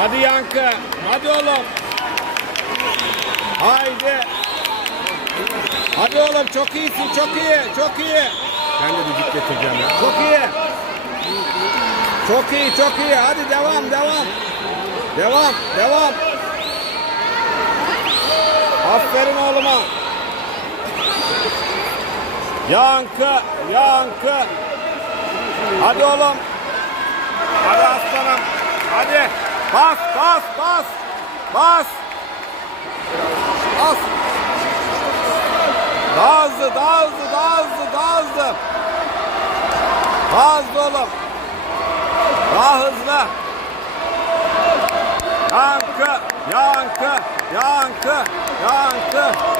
Hadi Yankı. Hadi oğlum. Haydi. Hadi oğlum çok iyisin. Çok iyi. Çok iyi. Ben de düdük getireceğim ya. Çok iyi. Çok iyi. Çok iyi. Hadi devam. Devam. Devam. Devam. Aferin oğluma. Yankı. Yankı. Hadi oğlum. Hadi aslanım. Bas, bas, bas. Bas. Bas. Daha hızlı, daha hızlı, daha hızlı, daha hızlı. Daha hızlı oğlum. Daha hızlı. Yankı, yankı, yankı, yankı.